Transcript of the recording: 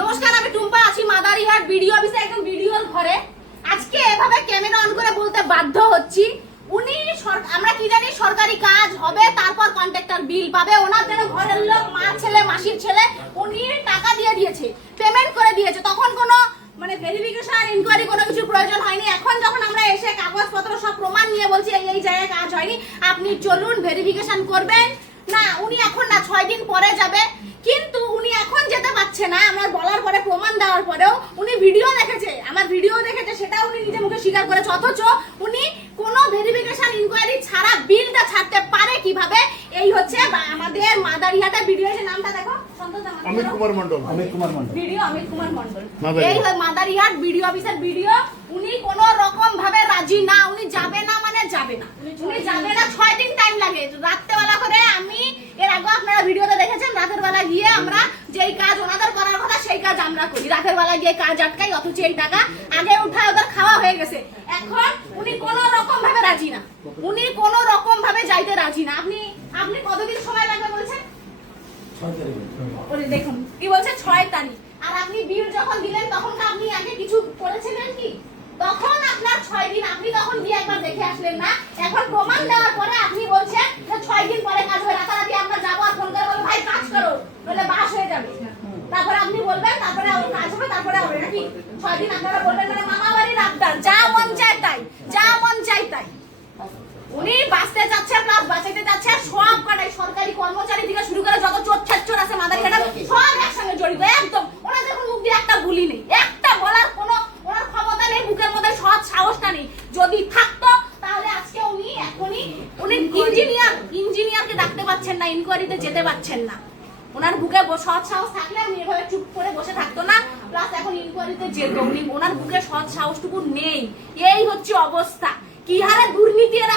নমস্কার, আমি টুম্পা আছি মাদারিহাট ভিডিও অফিসে একদম ভিডিওর ঘরে। আজকে এভাবে ক্যামেরা অন করে বলতে বাধ্য হচ্ছি, উনি আমরা কি জানি সরকারি কাজ হবে, তারপর কন্ট্রাক্টর বিল পাবে। ওনার জন্য ঘরের লোক, মা ছেলে, মাসির ছেলে, উনি টাকা দিয়ে দিয়েছে, পেমেন্ট করে দিয়েছে। তখন কোনো মানে ভেরিফিকেশন, ইনকোয়ারি কোনো কিছু প্রয়োজন হয়নি। এখন যখন আমরা এসে কাগজপত্র সব প্রমাণ নিয়ে বলছি এই জায়গায় কাজ হয়নি, আপনি চলুন ভেরিফিকেশন করবেন, না উনি এখন না 6 দিন পরে যাবে। কিন্তু উনি এখন যেতে পারছে না। আমার বলার পরে, প্রমাণ দেওয়ার পরেও উনি ভিডিও দেখেছে, আমার ভিডিও দেখেছে, সেটা উনি নিজে মুখে স্বীকার করেছে। অথচ উনি কোনো ভেরিফিকেশন, ইনকোয়ারি ছাড়া বিলটা ছাড়তে পারে কিভাবে? এই হচ্ছে আমাদের মাদারিহাটের ভিডিও। এর নামটা দেখো, অমিত কুমার মন্ডল। ভিডিও অমিত কুমার মন্ডল। এই মাদারিহাট ভিডিও অফিসের ভিডিও। উনি কোনো রকম ভাবে রাজি না, উনি যাবে না মানে যাবে না, উনি যাবে না। 6 দিন টাইম লাগে। রাত্রেবেলা করে, আমি এর আগে আপনারা ভিডিওতে দেখেছেন, রাতের বেলা গিয়ে আমরা যেই কাজ ওনাদের করার কথা সেই কাজ আমরা করি। রাতের বেলা গিয়ে কাজ আটকাই, অথচ এই টাকা আগে উঠায় ওদের খাওয়া হয়ে গেছে। এখন উনি কোনো রকম ভাবে রাজি না, উনি কোনো রকম ভাবে যাইতে রাজি না। আপনি কতদিন সময় লাগবে বলছেন? দেখুন কি বলছে, 6 তারিখ। আর আপনি বিল যখন দিলেন তখন আপনি আগে কিছু করেছিলেন কি? তখন আপনার 6 দিন, আপনি তখন দিয়ে একবার দেখে আসলেন না। এখন প্রমাণ দেওয়ার পরে আপনি বলছেন যে 6 দিন পরে কাজ হবে। রাতারাতি আমরা যাবো আর ফোন করে বলবো ভাই কাজ করো, বলে বাস হয়ে যাবে। তারপরে আপনি বলবেন, তারপরে কাজ হবে, তারপরে হবে নাকি? 6 দিন আপনারা বলবেন মানে মামা বাড়ির আবদার, যা মন চায় তাই, যা মন চায় তাই। উনি বাঁচতে যাচ্ছে, প্লাস বাঁচাইতে যাচ্ছে। সব কটাই সরকারি কর্মচারী থেকে শুরু করে যত চোর ছাচ্চর আছে মাদারিহাটে, সব একসঙ্গে জড়িত একদম। ওনার যখন মুখ দিয়ে একটা গুলি নেই, একটা বলার কোনো ওনার ক্ষমতা নেই, বুকের মধ্যে সৎ সাহসটা নেই। যদি থাকতো তাহলে আজকে উনি উনি ইঞ্জিনিয়ারকে ডাকতে পারছেন না, ইনকোয়ারিতে যেতে পারছেন না। ওনার বুকে সৎ সাহস থাকলে উনি এভাবে চুপ করে বসে থাকতো না, প্লাস এখন ইনকোয়ারিতে যেত। উনি ওনার বুকে সৎ সাহসটুকু নেই। এই হচ্ছে অবস্থা। কি হারে দুর্নীতি এরা